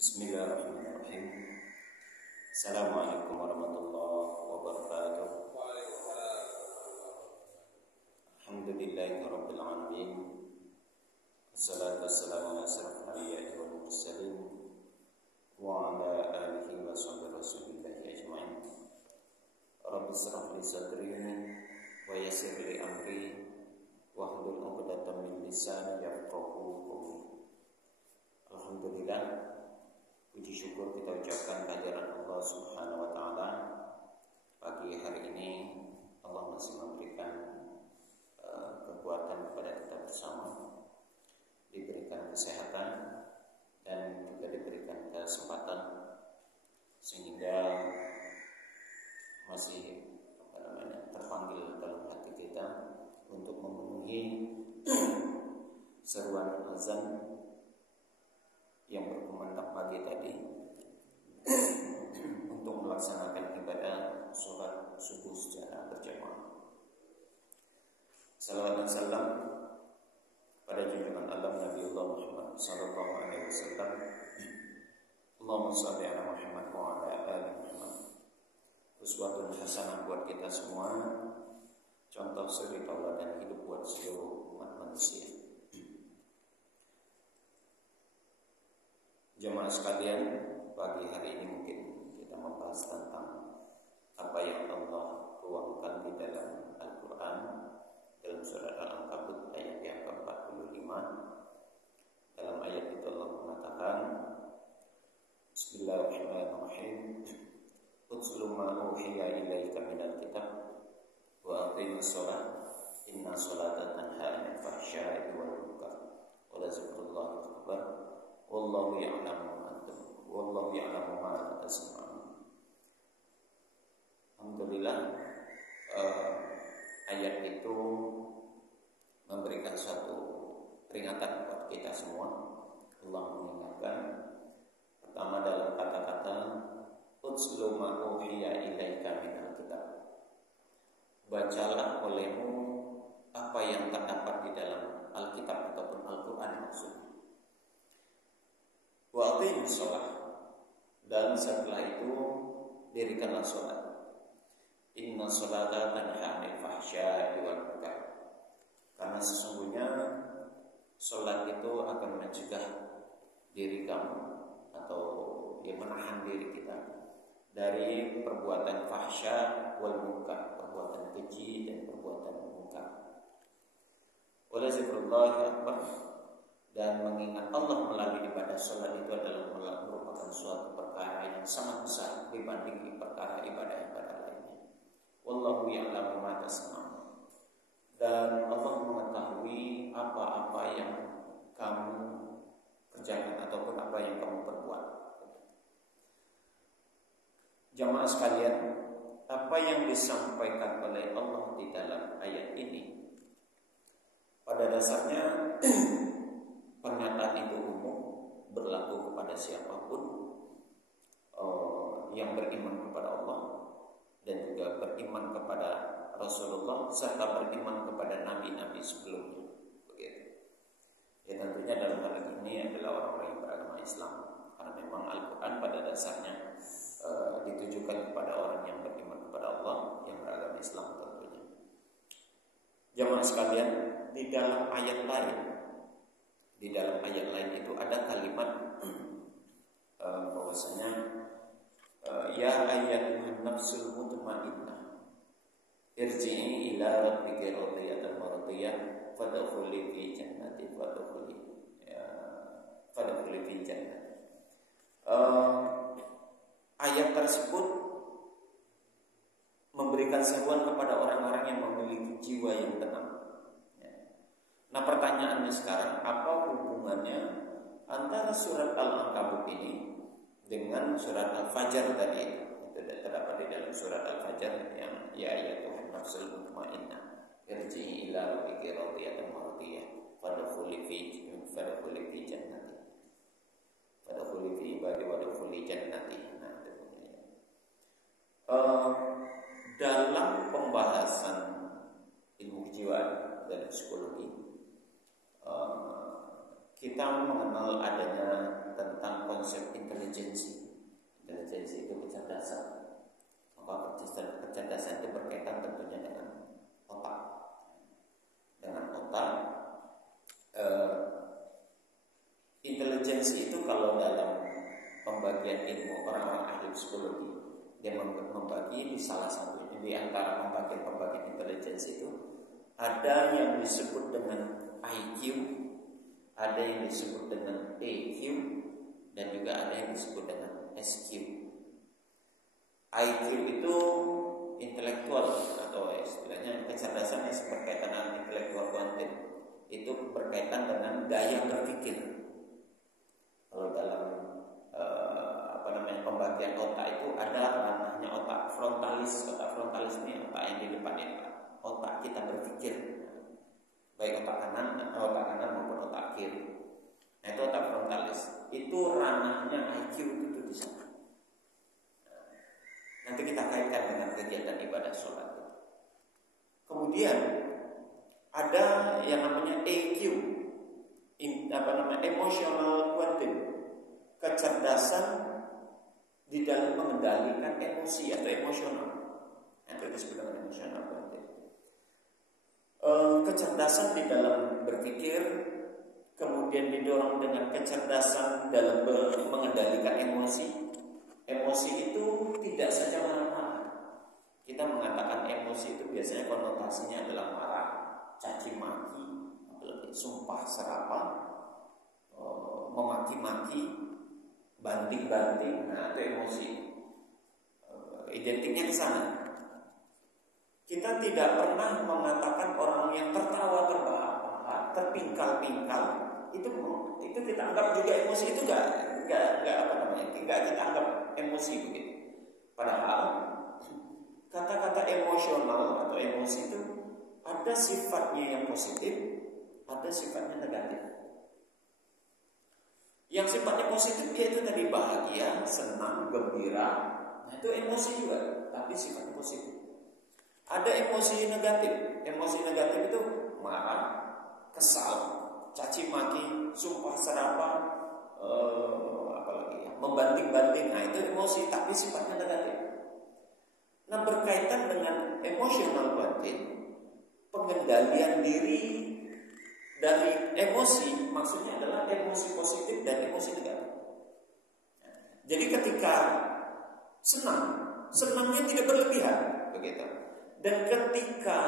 Bismillahirrahmanirrahim. Assalamualaikum warahmatullahi wabarakatuh. Alhamdulillahirabbil alamin. Wassalatu wassalamu ala asyrafil anbiya'i wal mursalin wa ala alihi wa sahbihi rasulillahi ajma'in. Rabbi shrah li sadri wa yassir li amri wahlul 'uqdatam min lisani yafqahu qawli. Alhamdulillah, puji syukur kita ucapkan kehadirat Allah Subhanahu wa taala. Pagi hari ini Allah masih memberikan kekuatan kepada kita bersama, diberikan kesehatan dan juga diberikan kesempatan sehingga masih terpanggil dalam hati kita untuk memenuhi seruan azan yang berkumandang pagi tadi untuk melaksanakan ibadah sholat subuh secara berjamaah. Salawat dan salam pada junjungan Allah Nabi Allah Muhammad sallallahu alaihi wasallam. Allahumma shalli ala Muhammad wa ala ali Muhammad. Uswatun hasanah buat kita semua, contoh suri tauladan hidup buat seluruh umat manusia. Jemaah sekalian, pagi hari ini mungkin kita membahas tentang apa yang Allah tuangkan di dalam Al-Quran, dalam surat Al-Ankabut ayat yang ke-45. Dalam ayat itu Allah mengatakan, Bismillahirrahmanirrahim, Utslu ma uhiya ilaika minal kitab wa aqimus shalah inna sholata tanha 'anil fahsya'i wal munkar wa la zikrullahi akbar. Wallahu ya'lamu ma tasna'un. Alhamdulillah, ayat itu memberikan suatu peringatan buat kita semua. Allah mengingatkan pertama dalam kata-kata utslu ma uhiya ilaika minal kitab. Bacalah olehmu apa yang terdapat di dalam Alkitab ataupun Al-Quran maksudnya. Wa aqimus shalah, dan setelah itu dirikanlah sholat. Inna sholata tanha 'anil fahsya'i wal munkar. Karena sesungguhnya sholat itu akan mencegah diri kamu atau menahan diri kita dari perbuatan fahsya wal munkar, perbuatan keji dan perbuatan munkar. Wala zikrullahi akbar, dan mengingat Allah melalui ibadah sholat itu adalah merupakan suatu perkara yang sangat besar dibanding perkara ibadah-ibadah lainnya. Wallahu ya'lamu ma tasna'un, dan Allah mengetahui apa-apa yang kamu kerjakan ataupun apa yang kamu perbuat. Jamaah sekalian, apa yang disampaikan oleh Allah di dalam ayat ini pada dasarnya pernyataan itu umum, berlaku kepada siapapun yang beriman kepada Allah dan juga beriman kepada Rasulullah serta beriman kepada nabi-nabi sebelumnya. Begitu. Ya, tentunya dalam hal ini adalah orang-orang yang beragama Islam, karena memang Al-Quran pada dasarnya ditujukan kepada orang yang beriman kepada Allah, yang beragama Islam tentunya. Jamaah sekalian, di dalam ayat lain itu ada kalimat bahwasanya ya ayyatuhan nafsul mutmainnah irji'i ila rabbiki radiyatan mardiyah fadkhuli fi jannati fadkhuli fi jannati. Ayat tersebut memberikan seruan kepada orang-orang yang memiliki jiwa yang tenang. Nah, pertanyaannya sekarang, apa hubungannya antara surat Al-Ankabut ini dengan surat Al-Fajr tadi? Itu terdapat di dalam surat Al-Fajr yang ya ayyatuhan nafsul mutmainnah irji'i ila rabbiki radiyatan mardiyah fadkhuli fi jannati fadkhuli fi ibadi wadkhuli jannati. Nah, dalam pembahasan ilmu jiwa dan psikologi, kita mengenal adanya tentang konsep intelijensi Intelijensi itu kalau dalam pembagian ilmu orang-orang ahli psikologi, dia membagi di salah satu di antara pembagian intelijensi itu ada yang disebut dengan IQ, ada yang disebut dengan EQ, dan juga ada yang disebut dengan SQ. IQ itu intelektual atau istilahnya kecerdasan yang berkaitan dengan intelektual kuantum, itu berkaitan dengan gaya berpikir. Kalau dalam pembagian otak itu ada namanya otak frontalis. Otak frontalis ini otak yang di depan ya, otak kita berpikir, baik otak kanan maupun otak kiri. Nah, itu otak frontalis. Itu ranahnya IQ itu di sana. Nanti kita kaitkan dengan kegiatan ibadah sholat. Kemudian ada yang namanya EQ, emotional quantum, kecerdasan di dalam mengendalikan emosi atau emosional. Itu disebut dengan emotional quantum. Kecerdasan di dalam berpikir, kemudian didorong dengan kecerdasan dalam mengendalikan emosi. Emosi itu tidak saja marah-marah. Kita mengatakan emosi itu biasanya konotasinya adalah marah, caci maki, sumpah serapah, memaki-maki, banting-banting. Nah, itu emosi. Identiknya di sana. Kita tidak pernah mengatakan orang yang tertawa terbahak-bahak, terpingkal-pingkal, itu kita anggap juga emosi. Itu enggak kita anggap emosi begitu. Padahal kata-kata emosional atau emosi itu ada sifatnya yang positif, ada sifatnya negatif. Yang sifatnya positif dia itu tadi bahagia, senang, gembira. Nah, itu emosi juga, tapi sifatnya positif. Ada emosi negatif. Emosi negatif itu marah, kesal, caci maki, sumpah serapah, membanting-banting. Nah, itu emosi tapi sifatnya negatif. Nah, berkaitan dengan emotional quantum, pengendalian diri dari emosi, maksudnya adalah emosi positif dan emosi negatif. Jadi ketika senangnya tidak berlebihan, begitu. Dan ketika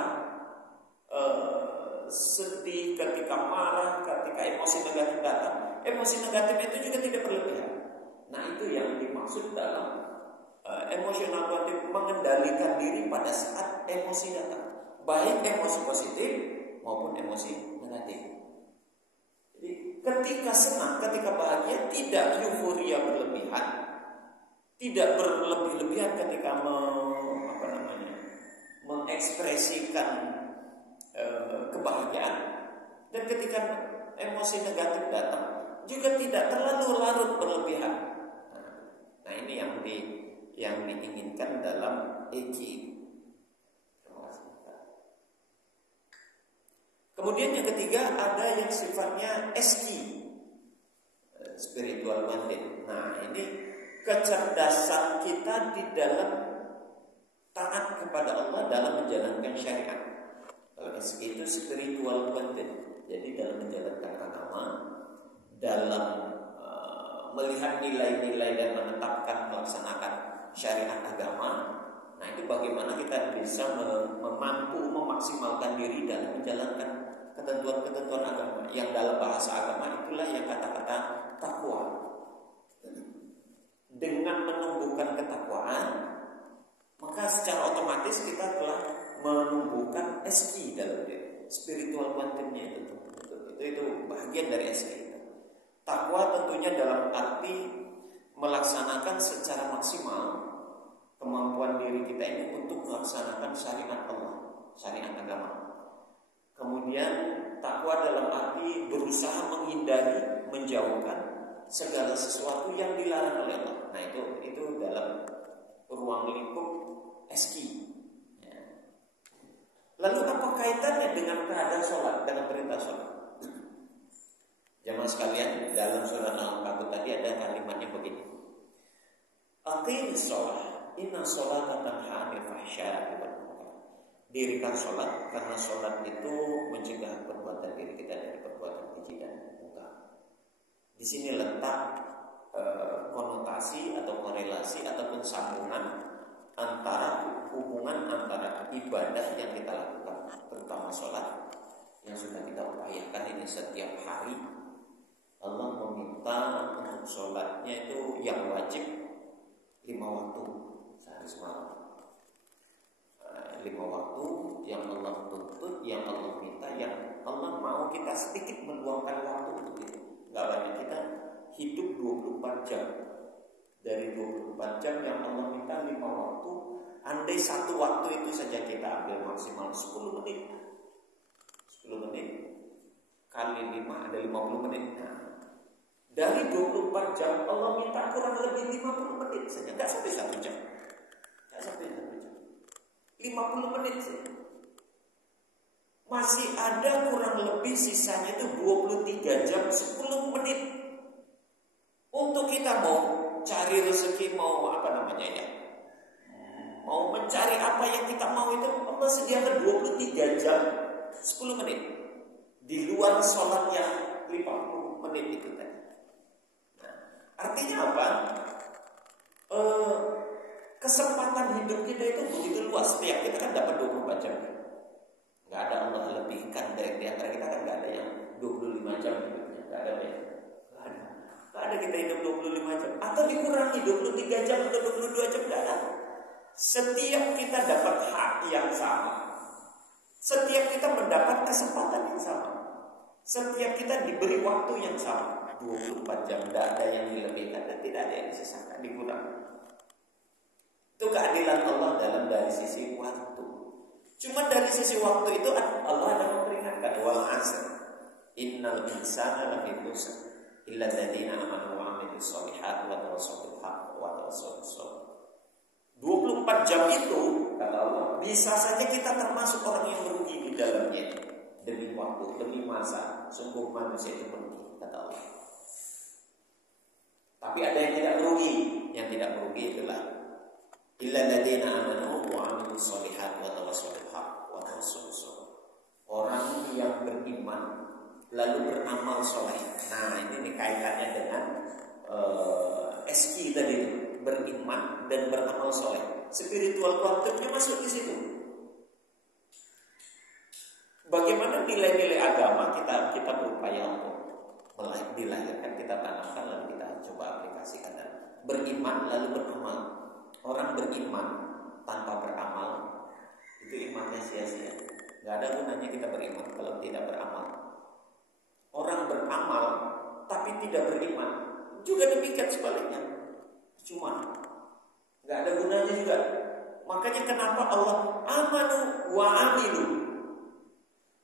sedih, ketika marah, ketika emosi negatif datang, emosi negatif itu juga tidak berlebihan. Nah, itu yang dimaksud dalam emotional quantum, mengendalikan diri pada saat emosi datang, baik emosi positif maupun emosi negatif. Jadi ketika senang, ketika bahagia, tidak euforia berlebihan, tidak berlebih-lebihan ketika mengekspresikan kebahagiaan, dan ketika emosi negatif datang juga tidak terlalu larut berlebihan. Nah, ini yang diinginkan dalam EQ. Kemudian yang ketiga ada yang sifatnya SQ, spiritual quantum. Nah, ini kecerdasan kita di dalam taat kepada Allah dalam menjalankan syariat. Kalau SQ itu spiritual quantum. Jadi dalam menjalankan agama, dalam melihat nilai-nilai dan menetapkan melaksanakan syariat agama. Nah, itu bagaimana kita bisa mampu memaksimalkan diri dalam menjalankan ketentuan-ketentuan agama. Yang dalam bahasa agama itulah yang kata-kata takwa. Dengan menumbuhkan ketakwaan, maka secara otomatis kita telah menumbuhkan SQ dalam diri, spiritual quantumnya itu bagian dari SQ. Takwa tentunya dalam arti melaksanakan secara maksimal kemampuan diri kita ini untuk melaksanakan syariat Allah, syariat agama. Kemudian takwa dalam arti berusaha menghindari, menjauhkan segala sesuatu yang dilarang oleh Allah. Nah, itu dalam ruang lingkup SQ. Ya. Lalu apa kaitannya dengan keadaan sholat, dengan perintah sholat? Jamaah sekalian, dalam surah Al-Ankabut tadi ada kalimatnya begini. Aqimis sholat, inna sholata tanha 'anil fahsya'i wal munkar. Dirikan sholat, karena sholat itu mencegah perbuatan diri kita dari perbuatan keji dan munkar. Di sini letak konotasi atau korelasi ataupun sambungan antara hubungan antara ibadah yang kita lakukan, terutama sholat yang sudah kita upayakan ini setiap hari. Allah meminta untuk sholatnya itu yang wajib 5 waktu sehari semalam. 5 waktu yang Allah tuntut, yang Allah minta, yang Allah mau kita sedikit meluangkan waktu untuk itu. Gak banyak, kita hidup 24 jam. Dari 24 jam yang Allah minta 5 waktu, andai satu waktu itu saja kita ambil maksimal 10 menit. 10 menit kali 5 ada 50 menit. Nah, dari 24 jam Allah minta kurang lebih 50 menit saja, gak sampai 1 jam. Gak sampai 1 jam. 50 menit saja. Masih ada kurang lebih sisanya itu 23 jam 10 menit. Untuk kita mau cari rezeki, mau apa namanya ya, mau mencari apa yang kita mau itu Allah sediakan 23 jam 10 menit. Di luar sholat yang 50 menit itu tadi. Nah, artinya apa? Kesempatan hidup kita itu begitu luas. Setiap kita kan dapat 24 jam. Gak ada Allah lebihkan dari di antara kita kan gak ada yang 25 jam hidupnya. Gak ada ya. Gak ada kita hidup 25 jam. Atau dikurangi 23 jam atau 22 jam, gak ada. Setiap kita dapat hak yang sama. Setiap kita mendapat kesempatan yang sama. Setiap kita diberi waktu yang sama. 24 jam, tidak ada yang dilebihkan dan tidak ada yang disisakan, dikurangi. Itu keadilan Allah dari sisi waktu. Cuma dari sisi waktu itu Allah ada memperingatkan, wal 'asr innal insana lafi khusr illa alladziina aamanu wa 'amilus shalihaati wa tawassaw bil haqq wa tawassaw bis sabr. 24 jam itu kata Allah bisa saja kita termasuk orang yang merugi di dalamnya. Demi waktu, demi masa, sungguh manusia itu merugi kata Allah. Tapi ada yang tidak merugi. Yang tidak merugi adalah illa alladziina aamanu wa 'amilus shalihaati wa tawassaw bil haqq wa tawassaw bis sabr. Orang yang beriman lalu beramal soleh. Nah, ini kaitannya dengan SQ tadi, beriman dan beramal soleh. Spiritual quantumnya masuk di situ. Bagaimana nilai-nilai agama kita berupaya untuk dilahirkan, kita tanamkan lalu kita coba aplikasikan. Dan beriman lalu beramal. Orang beriman tanpa beramal itu imannya sia-sia. Gak ada gunanya kita beriman kalau tidak beramal. Orang beramal tapi tidak beriman juga demikian sebaliknya. Cuma gak ada gunanya juga. Makanya kenapa Allah amanu wa amilu,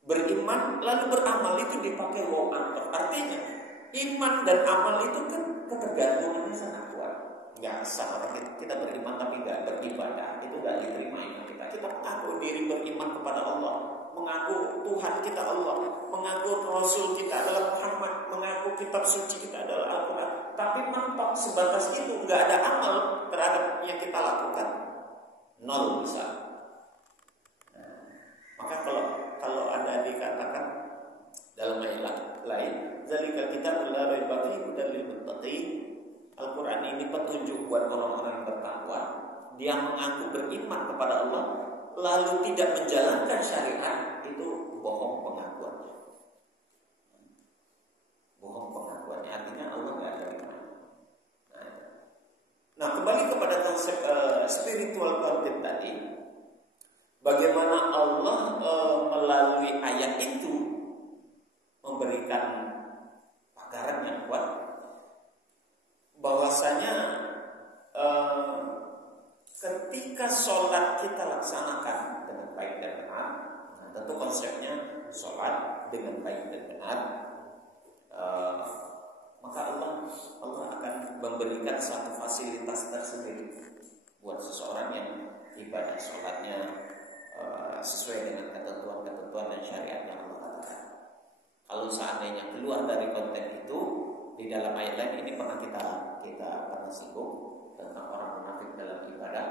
beriman lalu beramal itu dipakai waw antof. Artinya iman dan amal itu kan ketergantungannya sangat kuat. Gak sah orang kita beriman tapi gak beribadah, itu gak diterima iman kita. Kita mengaku diri beriman kepada Allah, mengaku Tuhan kita Allah, mengaku Rasul kita adalah Muhammad, mengaku kitab suci kita adalah Al-Quran. Tapi mentok sebatas itu, gak ada amal terhadap yang kita lakukan, nol bisa. Nah, maka kalau ada dikatakan dalam ayat lain, zalika kitabul la raiba fihi hudal lil muttaqin. Al-Quran ini petunjuk buat orang-orang yang bertakwa. Dia mengaku beriman kepada Allah lalu tidak menjalankan syariat, itu bohong pengakuannya. Bohong pengakuannya, artinya Allah nggak ada iman. Nah, kembali kepada konsep spiritual content tadi, bagaimana Allah melalui ayat itu memberikan pagaran yang kuat, bahwasanya ketika sholat kita laksanakan dengan baik dan benar. Nah, tentu konsepnya sholat dengan baik dan benar, maka Allah akan memberikan satu fasilitas tersendiri buat seseorang yang ibadah sholatnya sesuai dengan ketentuan-ketentuan dan syariat yang Allah katakan. Kalau seandainya keluar dari konten itu, di dalam ayat lain ini pernah kita pernah singgung tentang orang munafik dalam ibadah.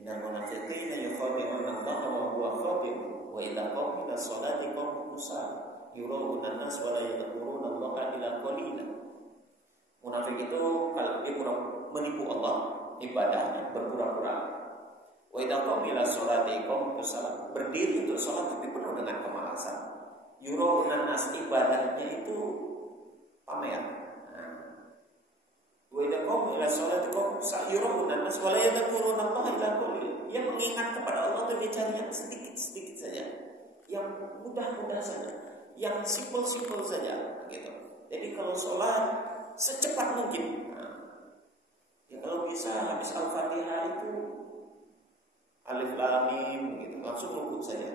Innal munafiqina yukhadi'una Allah wa huwa khadi'uhum wa idza qamu ila sholati qamu kusala yura'una an-nas wa la yadhkuruna Allah illa qalila itu kalau dia menipu Allah, ibadahnya berpura-pura. Wa idza qamu ila sholati qamu salat, berdiri untuk sholat tapi penuh dengan kemalasan. Yuraunan nas, ibadahnya itu pamer. Wa idza qamu ila sholati qamu yuraunan nas wa la yadhkuruna Allah illa qalil. Yang mengingat kepada Allah itu dia cari yang sedikit-sedikit saja, yang mudah-mudah saja, yang simpel-simpel saja gitu. Jadi kalau sholat secepat mungkin. Ya kalau bisa habis Al-Fatihah itu Alif Lam Mim gitu, langsung rukuk saja.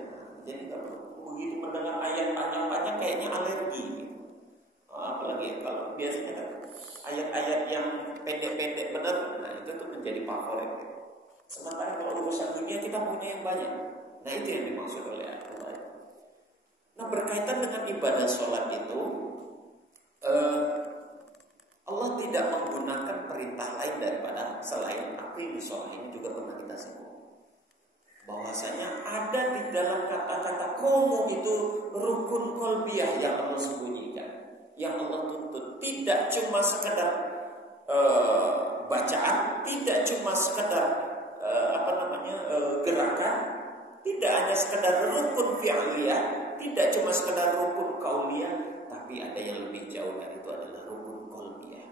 Jadi kalau begitu mendengar ayat panjang-panjang kayaknya alergi gitu. Apalagi kalau biasanya kan ayat-ayat yang pendek-pendek benar, nah itu tuh menjadi favorit gitu. Sementara kalau urusan dunia kita punya yang banyak. Nah itu yang dimaksud oleh Allah. Nah berkaitan dengan ibadah sholat itu, Allah tidak menggunakan perintah lain daripada selain api di sholat. Ini juga pernah kita sebut bahwasanya ada di dalam kata-kata komu itu rukun kolbiah yang Allah sembunyikan, yang Allah tuntut. Tidak cuma sekedar bacaan, tidak cuma sekedar gerakan, tidak hanya sekedar rukun fi'liyah, tidak cuma sekedar rukun qauliyah, tapi ada yang lebih jauh dari itu adalah rukun qalbiyah.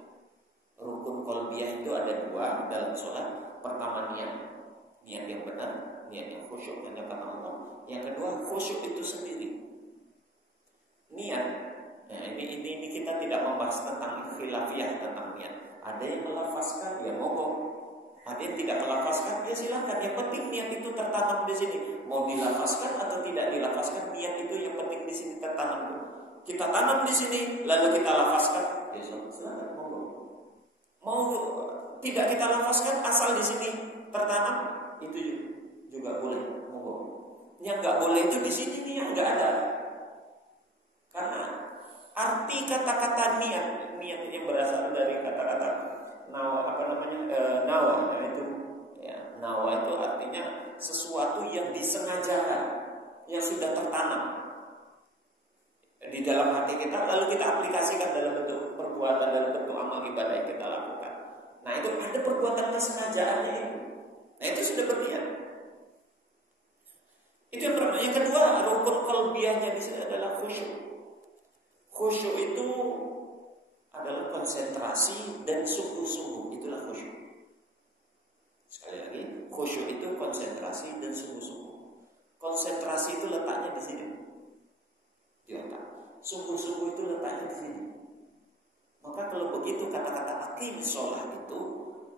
Rukun qalbiyah itu ada dua dalam sholat. Pertama niat yang benar, niat yang khusyuk hanya karena Allah. Yang kedua khusyuk itu sendiri. Niat. Nah, ini kita tidak membahas tentang khilafiyah tentang niat. Ada yang melafazkan, dia mogok. Ada yang tidak melafazkan, dia silakan. Yang penting niat itu tertanam di sini. Mau dilafazkan atau tidak dilafazkan, niat itu yang penting di sini tertanam. Kita tanam di sini, lalu kita lafazkan, ya silakan mogok. Mau tidak kita lafazkan, asal di sini tertanam, itu juga boleh mogok. Yang nggak boleh itu di sini nih yang nggak ada. Karena arti kata-kata niat yang berasal dari kata-kata nawa, nawa itu ya, nawa itu artinya sesuatu yang disengajakan, yang sudah tertanam di dalam hati kita, lalu kita aplikasikan dalam bentuk perbuatan, dalam bentuk amal ibadah yang kita lakukan. Nah itu ada perbuatan kesengajaannya itu. Nah itu sudah berniat. Itu yang pertama. Yang kedua, rukun qalbiyahnya di sini adalah khusyuk. Khusyuk itu adalah konsentrasi dan sungguh-sungguh. Itulah khusyuk. Sekali lagi, khusyuk itu konsentrasi dan sungguh-sungguh. Konsentrasi itu letaknya di sini, di otak. Sungguh-sungguh itu letaknya di sini. Maka kalau begitu kata-kata aqim sholat itu,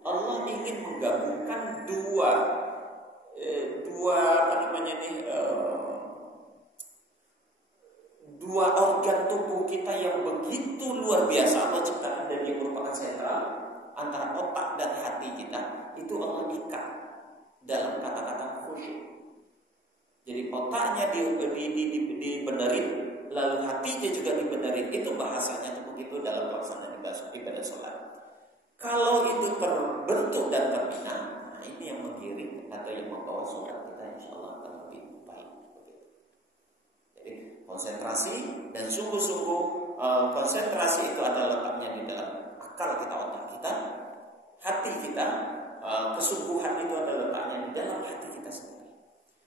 Allah ingin menggabungkan dua dua organ tubuh kita yang begitu luar biasa Allah ciptakan dan yang merupakan sentral antara otak dan hati kita, itu Allah ikat dalam kata-kata khusyuk. Jadi otaknya dibenerin, lalu hatinya juga dibenerin. Itu bahasanya begitu dalam pelaksanaan ibadah sholat. Kalau itu terbentuk dan terbina, nah ini yang menggiring atau yang membawa sholat kita insya Allah akan lebih baik. Jadi konsentrasi dan sungguh-sungguh, konsentrasi itu adalah letaknya di dalam akal kita, otak kita, hati kita. Kesungguhan itu adalah letaknya di dalam hati kita sendiri.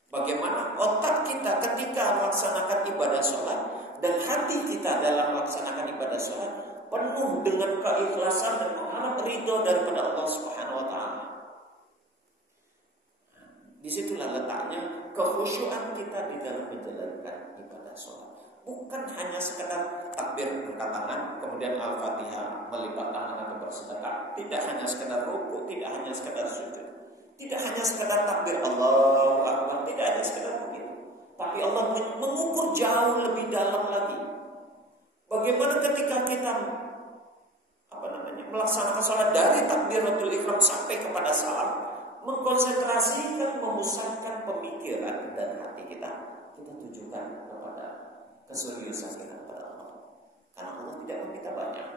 Bagaimana otak kita ketika melaksanakan ibadah sholat dan hati kita dalam melaksanakan ibadah sholat penuh dengan keikhlasan dan mengharap ridho daripada Allah Subhanahu wa taala. Disitulah letaknya kekhusyuan kita di dalam menjalankan ibadah sholat. Bukan hanya sekedar takbir angkat tangan, kemudian Al-Fatihah, melipat tangan atau bersedekah. Tidak hanya sekedar rukuk, tidak hanya sekedar sujud. Tidak hanya sekedar takbir Allahu Akbar, tidak hanya sekedar begitu. Tapi Allah mengukur jauh lebih dalam lagi. Bagaimana ketika kita melaksanakan sholat dari takbiratul ihram sampai kepada salam, mengkonsentrasikan, memusatkan pemikiran dan hati kita tujukan kepada keseriusan kita kepada Allah. Karena Allah tidak meminta banyak.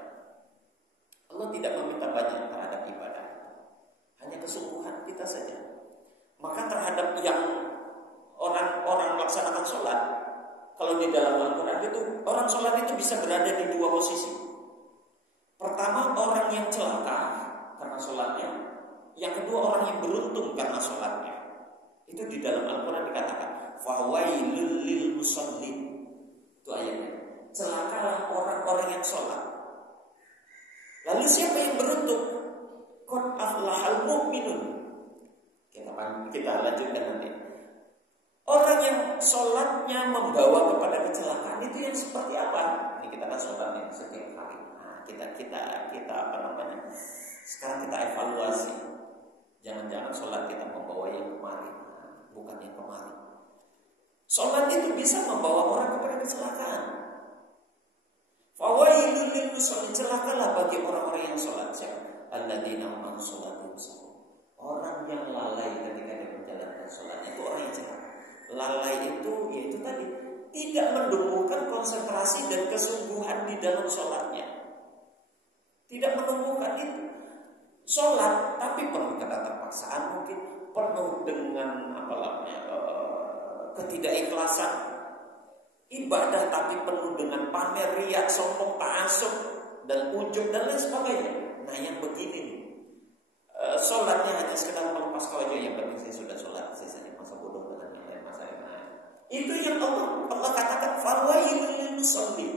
Allah tidak meminta banyak terhadap ibadah, hanya kesungguhan kita saja. Maka terhadap yang orang melaksanakan sholat, kalau di dalam Al-Quran itu orang sholat itu bisa berada di dua posisi. Pertama, orang yang celah celaka karena sholatnya. Yang kedua, orang yang beruntung karena sholatnya. Itu di dalam Al-Quran dikatakan fawailul lil musallin. Itu ayatnya. Celakalah orang-orang yang sholat. Lalu siapa yang beruntung? Qad aflahal mu'minun. Kita lanjutkan nanti. Orang yang sholatnya membawa kepada kecelakaan itu yang seperti apa? Ini kita kan sholat yang setiap hari. Nah, kita apa namanya? Sekarang kita evaluasi. Jangan-jangan sholat kita membawa yang kemarin, bukan yang kemarin. Sholat itu bisa membawa orang kepada kecelakaan. Fawailul lil musallin, celakalah bagi orang-orang yang sholat. Alladzina hum an sholatihim sahun. Orang yang lalai ketika dia menjalankan sholatnya, itu orang yang celaka. Lalai itu yaitu tadi tidak menumbuhkan konsentrasi dan kesungguhan di dalam sholatnya. Tidak menumbuhkan itu. Sholat tapi penuh keterpaksaan, mungkin penuh dengan ketidakikhlasan. Ibadah tapi penuh dengan pamer, riak, sombong, ta'assub dan ujub dan lain sebagainya. Nah yang begini nih, sholatnya hanya sekedar melepas wajah, yang penting saya sudah sholat, sisanya masa bodoh dengan yang lain, masa yang lain. Itu yang Allah katakan fawailul lil musallin.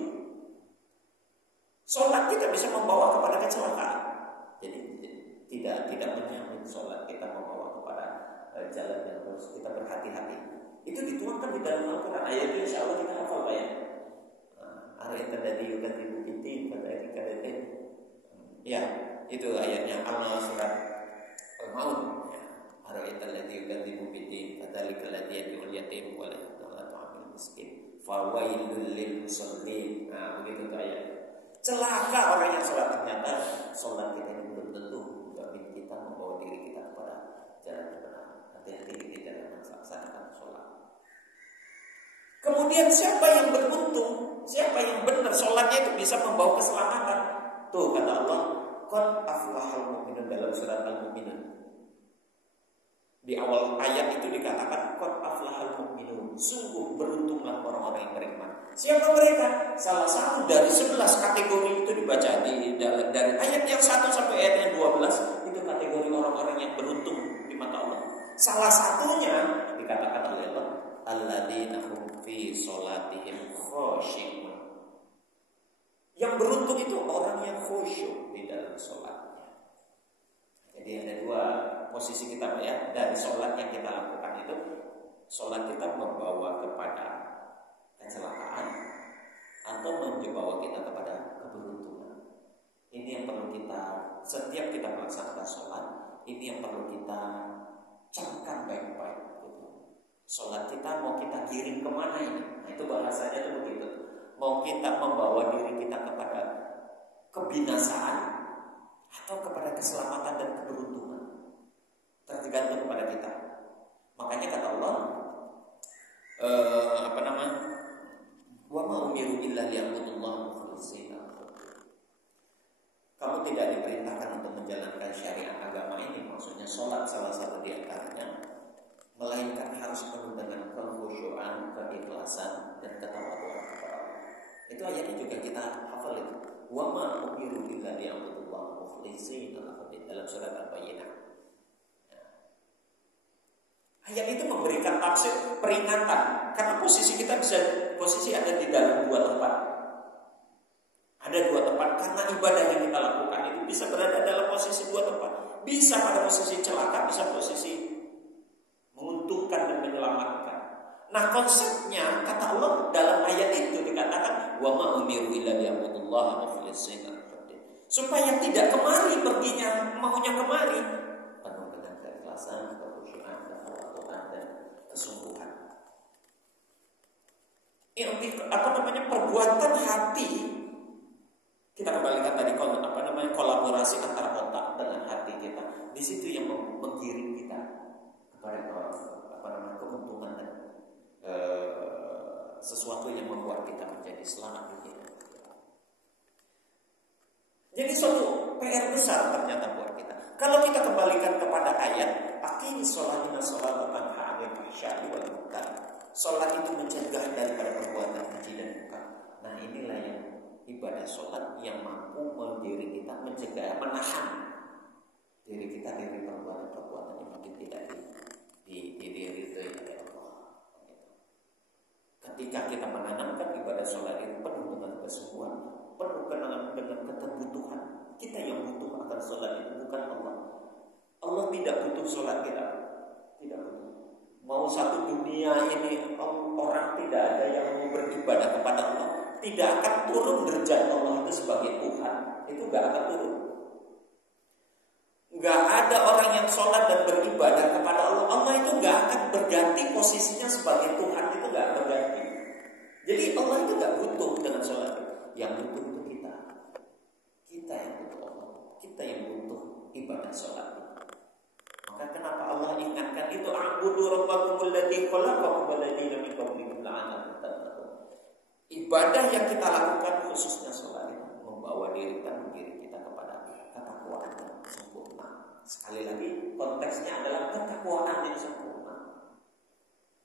Sholat tidak bisa membawa kepada kecelakaan. Jadi tidak menjamin sholat kita membawa kepada jalan yang harus kita berhati-hati. Itu dituangkan di dalam Al-Quran. Ayat itu insya Allah kita hafal ya. Ayat tadi yukat ibu binti pada ayat kadatin. Ya, itu ayatnya Allah surat Al-Maun. Ayat tadi yukat ibu binti pada likalati yul yatim wal yataamil miskin. Fawailul lil musallin. Nah, begitu tuh ayat. Celaka orang yang sholat, ternyata sholat kita ini belum tentu menjamin kita membawa diri kita kepada jalan yang benar. Hati-hati kita dalam melaksanakan sholat. Kemudian siapa yang beruntung, siapa yang benar sholatnya itu bisa membawa keselamatan. Tuh kata Allah, qad aflahal mu'minun dalam surat Al-Mu'minun. Di awal ayat itu dikatakan qad aflahal mu'minun. Sungguh beruntunglah orang-orang yang beriman. Siapa mereka? Salah satu dari 11 kategori itu dibaca dari ayat yang 1 sampai ayat yang 12 itu kategori orang-orang yang beruntung di mata Allah. Salah satunya dikatakan oleh Allah, alladzina hum fi sholatihim khashi'un. Yang beruntung itu orang yang khusyuk di dalam sholatnya. Jadi ada dua posisi kita ya, dari sholat yang kita lakukan itu, sholat kita membawa kepada kecelakaan atau membawa kita kepada keberuntungan. Ini yang perlu kita, setiap kita melaksanakan sholat, ini yang perlu kita camkan baik-baik. Sholat kita mau kita giring kemana ini? Nah, itu bahasanya itu begitu. Mau kita membawa diri kita kepada kebinasaan atau kepada keselamatan dan keberuntungan, tergantung kepada kita. Makanya kata Allah, wa ma umiru illa liya'budullaha mukhlishina. Kamu tidak diperintahkan untuk menjalankan syariat agama ini, maksudnya sholat salah satu di antaranya, melainkan harus penuh dengan kekhusyuan, keikhlasan dan ketawaduan kepada Allah. Itu ayatnya juga kita hafal itu. Wa ma umiru illa liya'budullaha mukhlishina dalam surat Al-Bayyinah. Ayat itu memberikan tafsir peringatan, karena posisi kita posisi ada di dalam dua tempat. Ada dua tempat karena ibadah yang kita lakukan itu bisa berada dalam posisi dua tempat. Bisa pada posisi celaka, bisa posisi menguntungkan dan menyelamatkan. Nah konsepnya kata Allah dalam ayat itu dikatakan wa ma umiru illa liya'budullaha mukhlishina lahu, supaya tidak kemari perginya, maunya kemari penuh dengan keikhlasan, kekhusyuan, ketawaduan dan kesungguhan. Perbuatan hati, kita kembalikan tadi kolaborasi antara otak dengan hati kita. Di situ yang menggiring kita kepada keuntungan dan sesuatu yang membuat kita menjadi selamat dunia. Jadi suatu PR besar ternyata buat kita. Kalau kita kembalikan kepada ayat, aqimis sholata inna sholata tanha 'anil fahsya'i wal munkar. Sholat itu mencegah daripada perbuatan keji dan munkar. Nah inilah yang ibadah sholat yang mampu mendiri kita, mencegah, menahan sholat itu bukan Allah. Allah tidak butuh sholat kita, tidak butuh. Mau satu dunia ini orang tidak ada yang mau beribadah kepada Allah, tidak akan turun derajat Allah itu sebagai Tuhan, itu gak akan turun. Gak ada orang yang sholat dan beribadah kepada Allah, Allah itu gak akan berganti posisinya sebagai Tuhan, itu gak berganti. Jadi Allah itu gak butuh dengan sholat. Yang butuh itu kita yang butuh Allah, kita yang butuh ibadah sholat. Maka kenapa Allah ingatkan itu, a'budu rabbakumul ladzi khalaqakum wal ladzina min qablikum la'allakum tattaqun. Ibadah yang kita lakukan khususnya sholat itu membawa diri kita kepada ketakwaan yang sempurna. Sekali lagi konteksnya adalah ketakwaan yang sempurna.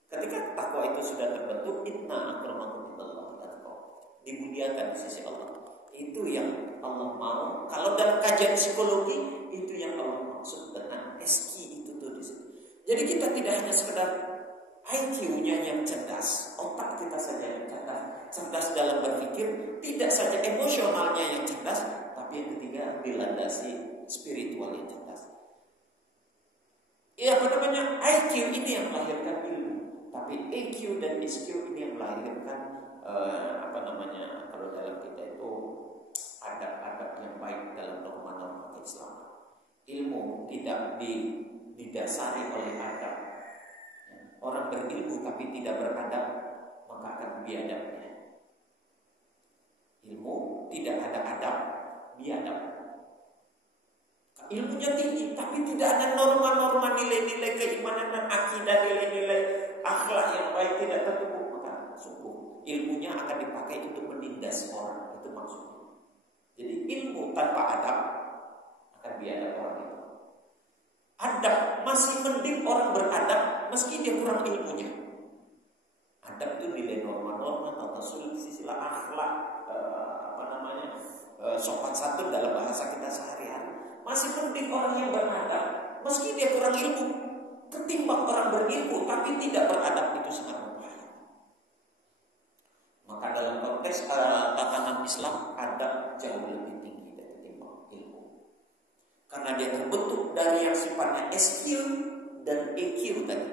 Ketika takwa itu sudah terbentuk, inna akramakum indallahi atqakum, dimuliakan di sisi Allah. Itu yang Allah mau. Kalau dalam kajian psikologi, itu yang Allah maksud dengan SQ itu tuh di situ. Jadi kita tidak hanya sekedar IQ-nya yang cerdas, otak kita saja yang cerdas dalam berpikir, tidak saja emosionalnya yang cerdas, tapi yang ketiga dilandasi spiritual yang cerdas. Iya, IQ ini yang melahirkan ilmu, tapi EQ dan SQ ini yang melahirkan kalau dalam kita itu adab-adab yang baik dalam norma-norma Islam. Ilmu tidak didasari oleh adab. Orang berilmu tapi tidak beradab, maka akan biadabnya. Ilmu tidak ada adab, biadab. Ilmunya tinggi tapi tidak ada norma-norma, nilai-nilai keimanan dan akidah, nilai-nilai akhlak yang baik tidak tertumbuh, maka sungguh ilmunya akan dipakai untuk menindas orang. Itu maksudnya. Jadi ilmu tanpa adab akan biadab orang itu. Adab masih mending orang beradab meski dia kurang ilmunya. Adab itu nilai norma-norma, tata sila akhlak, sopan santun dalam bahasa kita sehari-hari. Masih mending orang yang beradab meski dia kurang ilmu, ketimbang orang berilmu tapi tidak beradab. Itu sangat berbahaya. Maka dalam konteks tatanan Islam, adab jauh lebih tinggi dari ketimbang ilmu. Karena dia terbentuk dari yang sifatnya SQ dan EQ tadi,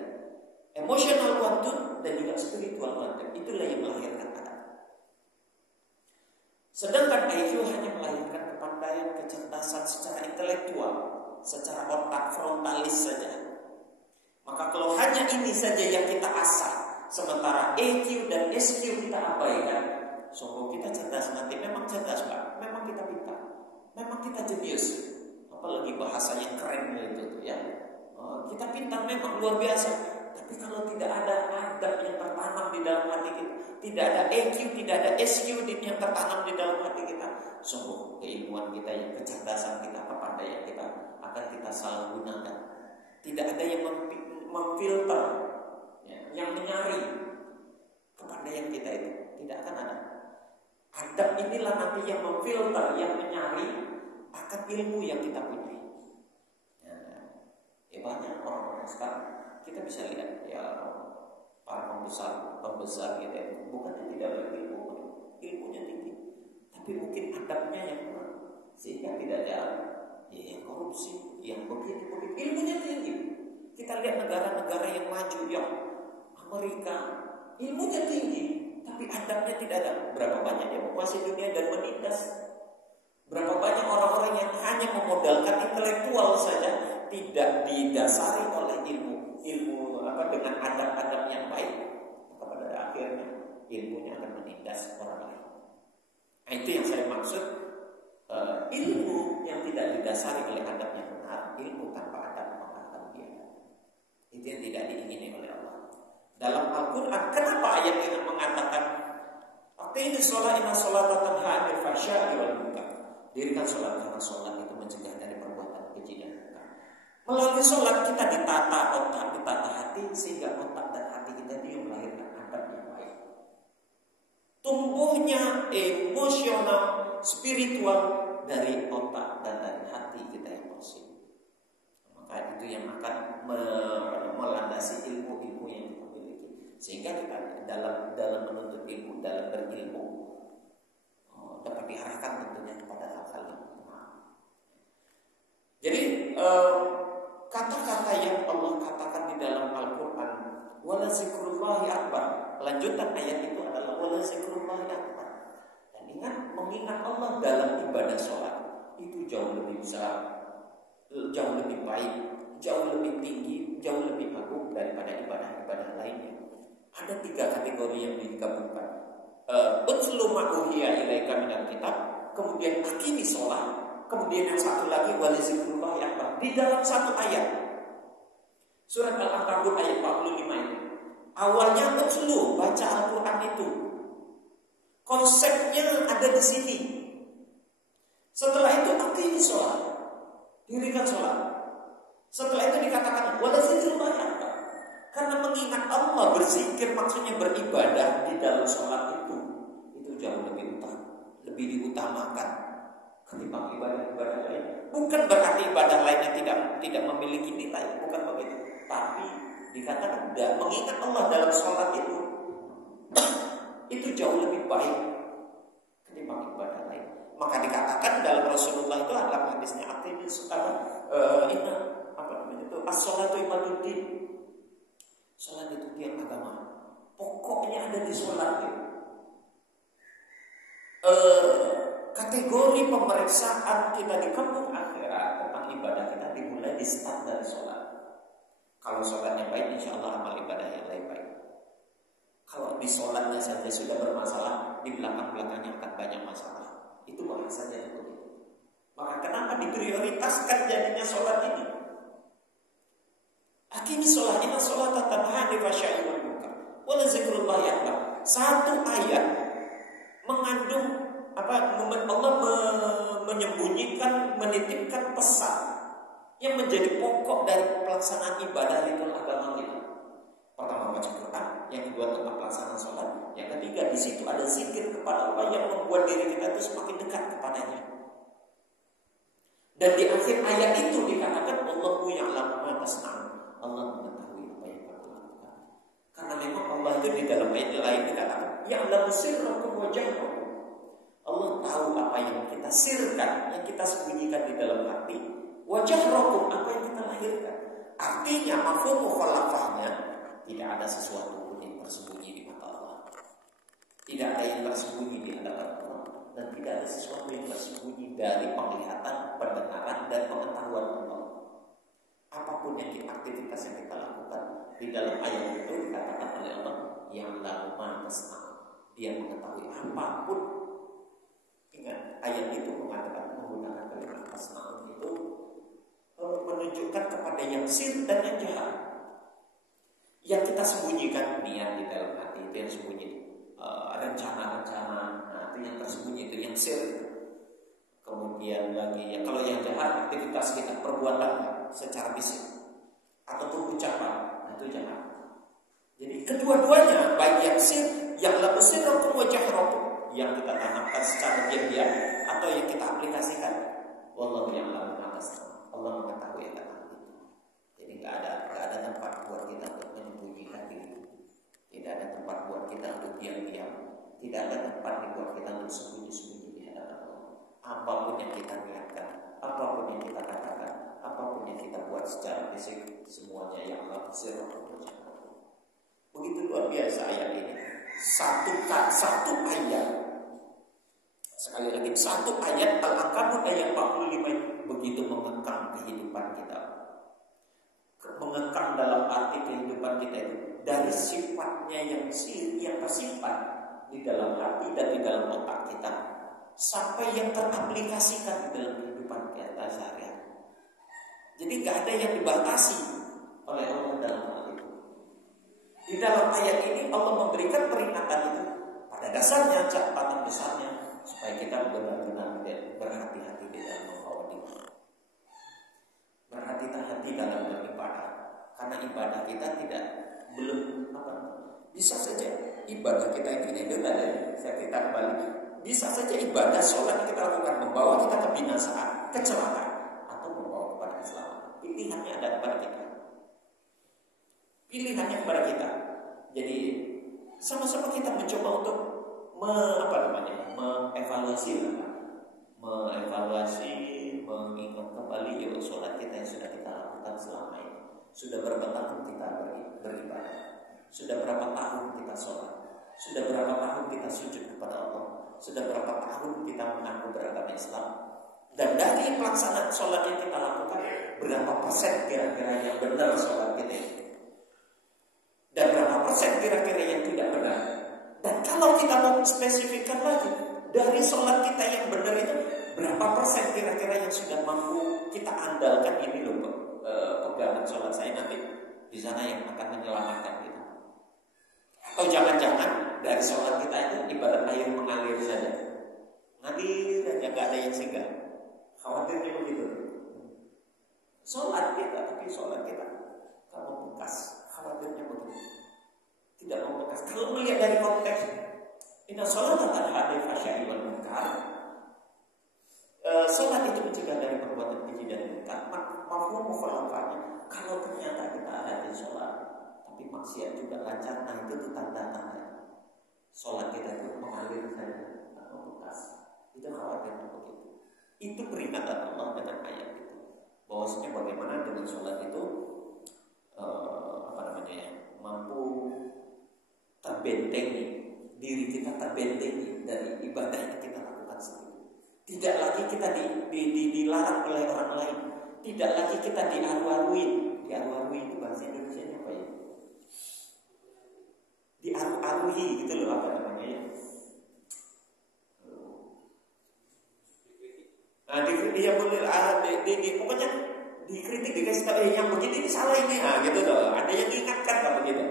emotional quantum dan juga spiritual quantum. Itulah yang melahirkan adab. Sedangkan IQ hanya melahirkan kepandaian, kecerdasan secara intelektual, secara otak frontalis saja. Maka kalau hanya ini saja yang kita asah, sementara EQ dan SQ kita abaikan, sungguh kita cerdas nanti. Memang cerdas Pak, memang kita pintar, memang kita jenius, apalagi bahasa yang keren itu ya. Kita pintar memang luar biasa, tapi kalau tidak ada adab yang tertanam di dalam hati kita, tidak ada EQ, tidak ada SQ yang tertanam di dalam hati kita, sungguh keilmuan kita, yang kecerdasan kita, kepandaian kita akan kita salah gunakan. Tidak ada yang memfilter, yang menyaring kepandaian kita itu, tidak akan ada. Adab inilah nanti yang memfilter, yang menyaring akan ilmu yang kita punya. Banyak orang-orang sekarang kita bisa lihat ya, para pembesar gitu ya, bukannya tidak berilmu, ilmunya tinggi, tapi mungkin adabnya yang kurang, sehingga tidak ada yang korupsi, yang begitu ilmunya tinggi. Kita lihat negara-negara yang maju, yang Amerika, ilmunya tinggi, tapi adabnya tidak ada. Berapa banyak yang menguasai dunia dan menindas? Berapa banyak orang-orang yang hanya memodalkan intelektual saja, tidak didasari oleh ilmu dengan adab-adab yang baik, maka pada akhirnya ilmunya akan menindas orang lain. Nah, itu yang saya maksud, ilmu yang tidak didasari oleh adab yang benar, ilmu tanpa adab maka akan biadab. Itu yang tidak diingini oleh Allah. Dalam Al-Quran, kenapa ayat ini mengatakan ini sholat, inna sholata tanha 'anil fahsya'i wal munkar? Dirikan sholat karena sholat itu mencegah dari perbuatan keji dan munkar. Melalui sholat kita ditata otak, ditata hati, sehingga otak dan hati kita itu yang melahirkan adab yang baik. Tumbuhnya emosional, spiritual dari otak dan dari hati kita yang bersih. Maka itu yang akan melandasi ilmu-ilmu yang kita miliki. Sehingga kita dalam menuntut ilmu, dalam berilmu, dapat diarahkan tentunya kepada hal-hal yang benar. kata-kata yang Allah katakan di dalam Al-Quran, wala zikrullahi akbar, lanjutan ayat itu adalah wala zikrullahi akbar. Dan ingat, mengingat Allah dalam ibadah sholat itu jauh lebih besar, jauh lebih baik, jauh lebih tinggi, jauh lebih agung daripada ibadah-ibadah lainnya. Ada 3 kategori yang digabungkan. Utlu ma'uhiya ilaika minal kitab, kemudian aqimi sholat, kemudian yang satu lagi wala zikrullahi akbar. Di dalam satu ayat, surat Al-Ankabut ayat 45 ini, awalnya utlu, baca Al-Quran itu, konsepnya ada di sini. Setelah itu aqimi sholat, dirikan sholat. Setelah itu dikatakan wala zikrullahi akbar, karena mengingat Allah, berzikir maksudnya beribadah di dalam sholat itu jauh lebih utama, lebih diutamakan ketimbang ibadah-ibadah lain. Bukan berarti ibadah lainnya tidak memiliki nilai, bukan begitu. Tapi dikatakan mengingat Allah dalam sholat itu jauh lebih baik ketimbang ibadah lain. Maka dikatakan dalam Rasulullah itu dalam hadisnya as-sholatu imaduddin. Sholat itu tiang agama. Pokoknya ada di sholat itu. Kategori pemeriksaan kita di kampung akhirat tentang ibadah kita dimulai di start dari sholat. Kalau sholatnya baik, insya Allah amal ibadah yang lain baik. Kalau di sholatnya saja sudah bermasalah, di belakang-belakangnya akan banyak masalah. Itu bahasanya seperti itu. Maka kenapa diprioritaskan jadinya sholat ini? Aqimi sholat, inna sholata tanha 'anil fahsya'i wal munkar wa la zikrullahi akbar. Satu ayat mengandung Allah menyembunyikan, menitipkan pesan yang menjadi pokok dari pelaksanaan ibadah ritual agama kita. Pertama baca Quran, yang kedua tentang pelaksanaan sholat, yang ketiga di situ ada zikir kepada Allah yang membuat diri kita itu semakin dekat kepadanya. Dan di akhir ayat itu dikatakan Allahu ya'lamu ma tasna'un, Allah mengetahui apa yang kamu lakukan. Karena memang Allah itu di dalam ayat lain dikatakan ya'lamu sirrakum wa jahrakum. Allah tahu apa yang kita sirkan, yang kita sembunyikan di dalam hati. Wajah rokum, apa yang kita lahirkan. Artinya, mafhum mukhalafahnya, tidak ada sesuatu pun yang tersembunyi di mata Allah. Tidak ada yang tersembunyi di hadapan Allah. Dan tidak ada sesuatu yang tersembunyi dari penglihatan, pendengaran, dan pengetahuan Allah. Apapun yang aktivitas yang kita lakukan, di dalam ayat itu dikatakan oleh Allah, yang lalu tasna'un. Dia mengetahui apapun. Ingat, ayat itu menggunakan kalimat tasna'un itu menunjukkan kepada yang sir dan yang jahat. Yang kita sembunyikan niat di dalam hati itu yang sembunyi, rencana-rencana, itu yang tersembunyi, itu yang sir. Kemudian lagi kalau yang jahat, aktivitas kita, perbuatan secara fisik ataupun ucapan, itu jahat. Jadi kedua-duanya, baik yang sir, yang la usirrakum wa jahrakum, yang kita tanamkan secara diam-diam atau yang kita aplikasikan, wallahu ya'lamu ma tasna'un, Allah mengetahui yang dalam itu. Jadi tidak ada tempat buat kita untuk menyembunyikan diri, tidak ada tempat buat kita untuk diam-diam, tidak ada tempat buat kita untuk sembunyi-sembunyi di hadapan Allah. Apapun yang kita niatkan, apapun yang kita katakan, apapun yang kita buat secara fisik, semuanya yang Allah sirrakum wa jahrakum. Begitu luar biasa ayat ini. Satu ayat. Sekali lagi, satu ayat Al-Ankabut ayat 45 begitu mengekang kehidupan kita. Mengekang dalam arti kehidupan kita itu dari sifatnya yang tersimpan di dalam hati dan di dalam otak kita sampai yang teraplikasikan di dalam kehidupan kita sehari-hari. Jadi gak ada yang dibatasi oleh Allah dalam hal itu. Di dalam ayat ini Allah memberikan peringatan itu. Pada dasarnya catatan besarnya supaya kita benar-benar berhati-hati di dalam membawa diri. Berhati-hati dalam beribadah. Karena ibadah kita belum bisa saja ibadah kita ini saya kita kembali. Bisa saja ibadah sholat kita lakukan membawa kita ke binasaan, kecelakaan, atau membawa kepada keselamatan. Pilihannya ada kepada kita. Pilihannya kepada kita. Jadi sama-sama kita mencoba untuk mengevaluasi, mengingat kembali sholat kita yang sudah Sudah berapa tahun kita sholat? Sudah berapa tahun kita sujud kepada Allah? Sudah berapa tahun kita mengaku beragama Islam? Dan dari pelaksanaan sholat yang kita lakukan, berapa persen kira-kira yang benar sholat kita? Dan berapa persen kira-kira yang tidak benar? Dan kalau kita mau spesifikkan lagi, dari sholat kita yang benar itu, berapa persen kira-kira yang sudah mampu kita andalkan ini loh, pegangan sholat saya nanti di sana yang akan menyelamatkan kita. Atau jangan-jangan dari sholat kita itu ibarat air mengalir saja, ngalir aja, gak ada yang singgah. Khawatirnya begitu. Sholat kita, tapi sholat kita gak membekas. Khawatirnya begitu, tidak membekas. Kalau melihat dari konteks, inna sholata tanha 'anil fahsya'i wal munkar, sholat itu mencegah dari perbuatan keji dan munkar. Mafhum mukhalafahnya, kalau ternyata kita rajin sholat tapi maksiat juga lancar, nah itu tuh tanda-tanda sholat kita itu mengalir saja, tak membekas. Itu khawatirnya begitu. Itu peringatan Allah dengan ayat itu, bahwasanya bagaimana dengan sholat itu mampu terbentengi, diri kita terbentengi dari ibadah yang kita lakukan sendiri. Tidak lagi kita dilarang oleh orang lain. Tidak lagi kita diaru-aruin. Diaru-arui itu bahasa Indonesia apa ya? Diaru-arui gitu loh, apa namanya ya? Nah, dia boleh pokoknya dikritik, dikasih tahu yang begini ini salah ini, gitu loh. Ada yang diingatkan kalau begitu.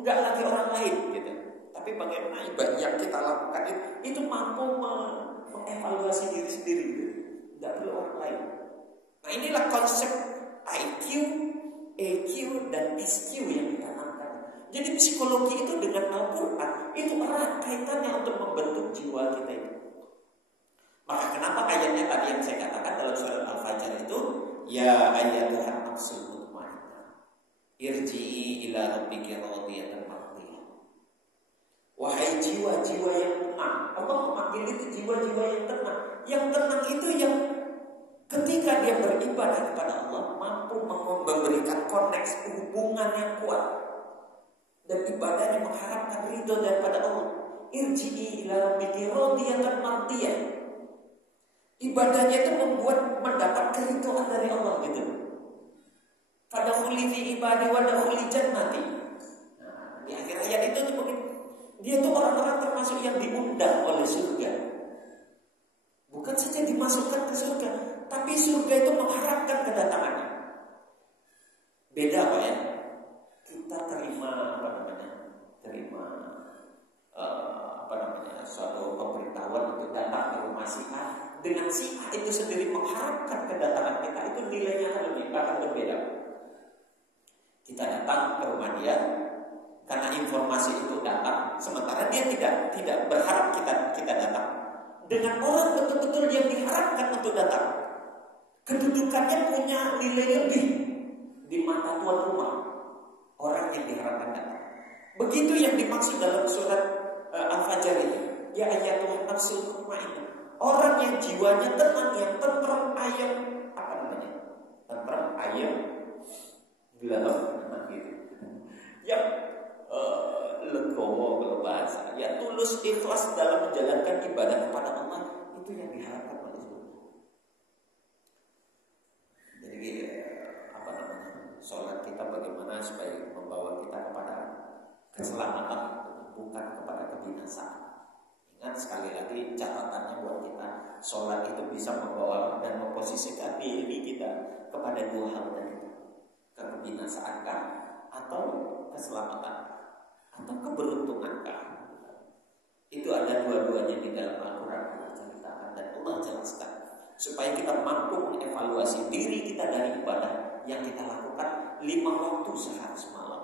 Enggak lagi orang lain gitu. Tapi bagaimana ibadah yang kita lakukan itu mampu mengevaluasi diri sendiri gitu. Enggak perlu orang lain. Nah, inilah konsep IQ, EQ dan SQ yang ditanamkan. Jadi psikologi itu dengan Al-Quran itu erat kaitannya untuk membentuk jiwa kita itu. Maka kenapa ayatnya tadi yang saya katakan dalam surat Al-Fajr itu, ya ayyatuhan nafsul mutmainnah irji'i ila rabbiki radiyatan mardiyah. Wahai jiwa-jiwa yang tenang. Allah memanggil itu jiwa-jiwa yang tenang. Yang tenang itu yang ketika dia beribadah kepada Allah mampu memberikan koneksi hubungan yang kuat dan ibadahnya mengharapkan ridho daripada Allah. Irji'i ila rabbiki radiyatan mardiyah. Ibadahnya itu mendapat keridhaan dari Allah gitu. Fadkhuli fi ibadi wa dakhuli jannati. Nah, di akhir ayat itu tuh mungkin dia tuh orang-orang termasuk yang diundang oleh surga. Bukan saja dimasukkan ke surga, tapi surga itu mengharapkan kedatangannya. Beda Pak ya. Kita terima suatu pemberitahuan untuk datang ke rumah si A, dengan si A itu sendiri mengharapkan kedatangan kita, itu nilainya akan berbeda. Kita datang ke rumah dia karena informasi itu datang, sementara dia tidak berharap kita datang. Dengan orang betul-betul yang diharapkan untuk datang, kedudukannya punya nilai lebih di mata tuan rumah, orang yang diharapkan datang. Begitu yang dimaksud dalam surat Al-Fajr itu. Ya ayyatuhan nafsul mutmainnah. Orang yang jiwanya tenang, yang tenteram, ayam, tenteram, ayam, gelap, gitu. Yang legowo kalau bahasa, ya tulus ikhlas dalam menjalankan ibadah kepada Allah, itu yang diharapkan oleh surga. Jadi sholat kita bagaimana supaya membawa kita kepada keselamatan, bukan kepada kebinasaan. Ingat sekali lagi catatannya buat kita, sholat itu bisa membawa dan memposisikan diri kita kepada dua hal tadi, kebinasaankah atau keselamatan atau keberuntungankah. Itu ada dua-duanya di dalam Al-Quran Allah ceritakan dan Allah jelaskan supaya kita mampu mengevaluasi diri kita dari ibadah yang kita lakukan 5 waktu sehari semalam.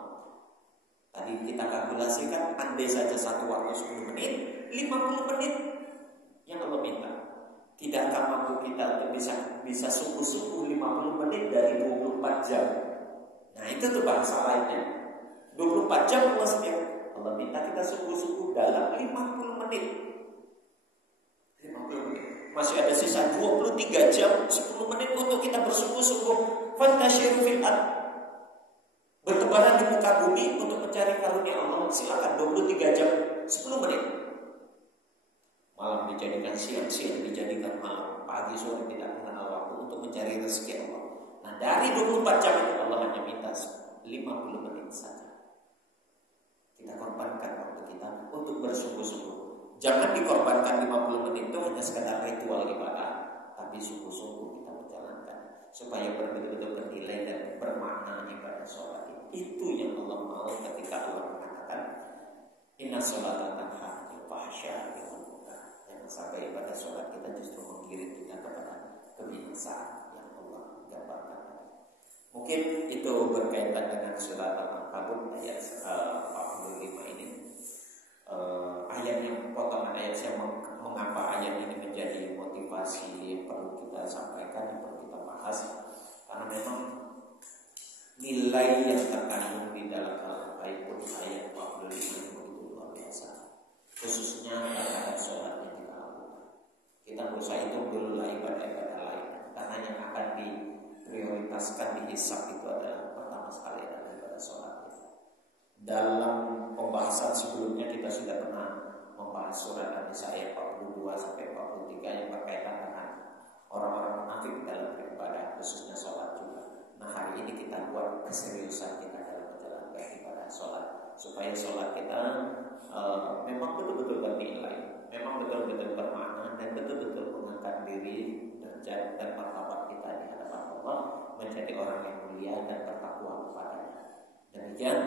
Tadi kita kalkulasikan, andai saja satu waktu 10 menit, 50 menit yang Allah minta. Tidakkah mampu kita untuk bisa sungguh-sungguh 50 menit dari 24 jam? Nah itu tuh bahasa lainnya. 24 jam Allah setiap. Allah minta kita sungguh-sungguh dalam 50 menit. 50 menit. Masih ada sisa 23 jam, 10 menit untuk kita bersungguh-sungguh. Fantasyiru fil ardh. Bertebaran di muka bumi untuk mencari karunia Allah, silakan 23 jam 10 menit. Malam dijadikan siang, siang dijadikan malam, pagi sore tidak mengenal waktu untuk mencari rezeki Allah. Nah, dari 24 jam itu Allah hanya minta 50 menit saja. Kita korbankan waktu kita untuk bersungguh-sungguh. Jangan dikorbankan 50 menit itu hanya sekedar ritual ibadah, tapi sungguh-sungguh kita menjalankan supaya betul-betul bernilai dan bermakna ibadah sholat. Itu yang Allah mau ketika Allah mengatakan inna sholata tanha 'anil fahsya'i wal munkar. Jangan sampai ibadah sholat kita justru mengiring kita kepada kebinasaan yang Allah gambarkan. Mungkin itu berkaitan dengan surat Al-Ankabut ayat 45 ini. Ayat yang potongan ayat saya mengapa ayat ini menjadi motivasi yang perlu kita sampaikan, yang perlu kita bahas, karena memang nilai yang terkandung di dalam Al-Ankabut ayat 45 ini begitu luar biasa, khususnya terhadap sholat yang kita lakukan. Kita berusaha itu dulu ibadah-ibadah lain, karena yang akan diprioritaskan dihisab itu adalah pertama sekali adalah ibadah sholat. Dalam pembahasan sebelumnya kita sudah pernah membahas surat An-Nisa ayat 42 sampai 43 yang berkaitan dengan orang-orang munafik dalam beribadah, khususnya sholat juga. Nah, hari ini kita buat keseriusan kita dalam menjalankan ibadah sholat, supaya sholat kita memang betul-betul bernilai, memang betul-betul bermakna, dan betul-betul mengangkat diri derajat dan martabat kita di hadapan Allah menjadi orang yang mulia dan bertakwa kepadanya. Demikian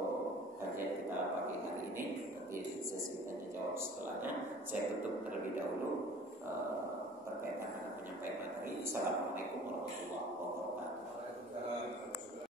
untuk kajian kita pagi hari ini. Nanti sesi tanya jawab setelahnya. Saya tutup terlebih dahulu berkaitan dengan penyampaian materi. Assalamualaikum warahmatullahi wabarakatuh.